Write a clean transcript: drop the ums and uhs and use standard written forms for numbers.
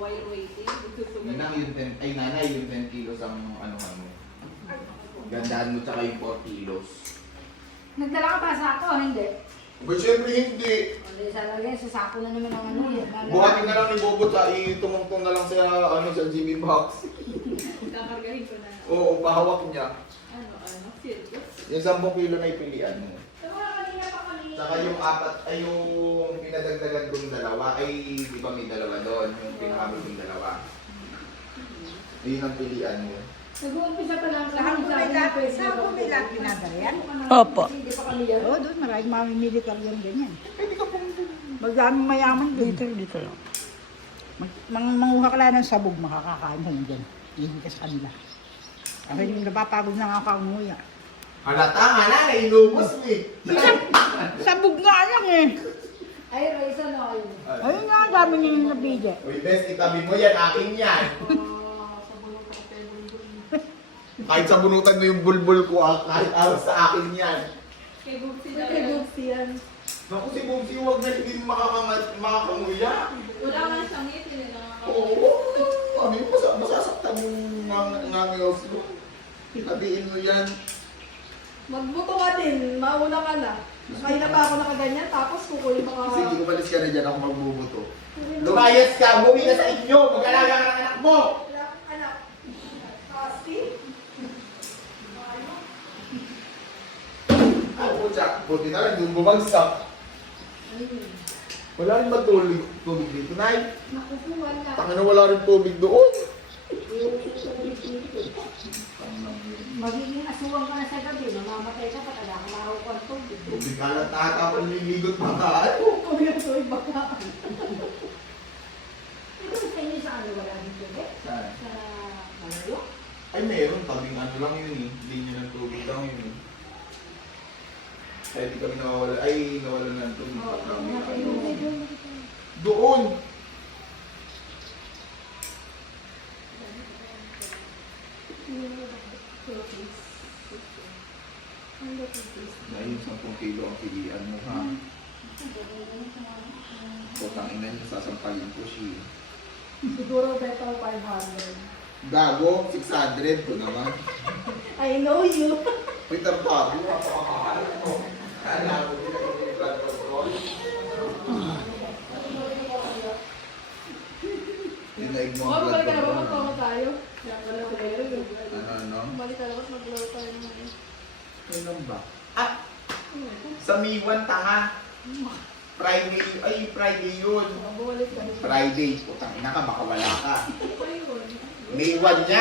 while waiting. Ninang yung 10, ay nanay yung 10 kilos ang ano mo. Gandaan mo tsaka yung 4 kilos. Nagdala ka pa sa ako, hindi? But syempre hindi. Hindi, sa lagay, sa sako na naman ang ano. Buhatin na lang ni Bobo sa itumungtong na lang sa Jimmy Box. Kakargahin ko na. Oo, pahawak niya. Circus. Yung 10 kilo na ipilian mo. Kanina pa kanina. Saka yung apat, ay yung pinadagdagan kong dalawa, ay di ba may dalawa doon, yung pinakamit yung dalawa. Yun ang pilian mo. Nag-uumpisa pa lang Saan mo may lahat pinadalayan? Opo. Hindi pa kami yan. Oo, doon maraming mamimili ka rin ganyan. Pwede ka pong Magdaming mayaman doon. Dito lang. Manguha ka lang ng sabog, makakakain ka dyan. Hindi ka sa kanila. Kasi yung napapagod na nga ako umuya. halata nga na, inubos mo eh. Sabog nga lang eh. Ay, Raiza na kayo. Ayun nga, dami niya yung nabigay. Uy, best, itabi mo yan, akin yan. Kahit sa bunutan mo yung bulbul ko, kahit awas sa akin yan. Kay Bubsy Kay na. Bubsy yan. Naku, si Bumsy, huwag na hindi makakanguya. Wala nga siyang ngiti nila. Oo, ano yun, masasaktan yung ngangayos mo. Itabiin mo yan. Magbuto ka din. Mauna ka na. Kaya na pa ako nakaganyan. Tapos kukunin pa ka. Sige, umalis ka na dyan, ako magbubuto. Lumayas ka, umuwi na sa inyo, mag-alaga ka ng anak mo. Anak. Pasti. Ako, Jack, buti na lang, yung bumagsak. Wala rin ba tubig dito, Nay? Nakukuha na. Taka na wala rin tubig doon. Magiging asuwang ka na sa gabi. Mamamatay ka pa talaga. Mahaw ka tubig. Tubig ka lang tatapon, liligot pa ka. Kung yung tubig baka. Ito sa inyo sa ano wala din tubig? Saan? Sa malayo? Ay, meron. Tabing ano lang yun eh. Linya ng tubig lang yun eh. Ay, di kami nawawala. Ay, nawala ng tubig. Doon! Dahil 10 kilo ang pilihan mo ha. Putang ina niyo, sasampalin ko siya. Siguro better 500. Gago, 600 ko naman. I know you. Peter Pablo, napakakakala mo. Kala mo nila yung blood control. Dinaig mo ang blood control. Magpawa tayo. Yan pala tayo. Ano? Balik tayo. Maglaro tayo naman. Kailan ba? Ah! Sa Miwan, tanga. Friday, ay Friday yun. Bumalik tayo. Friday, putang ina ka, baka wala ka. Ano pa yun? May 1 niya.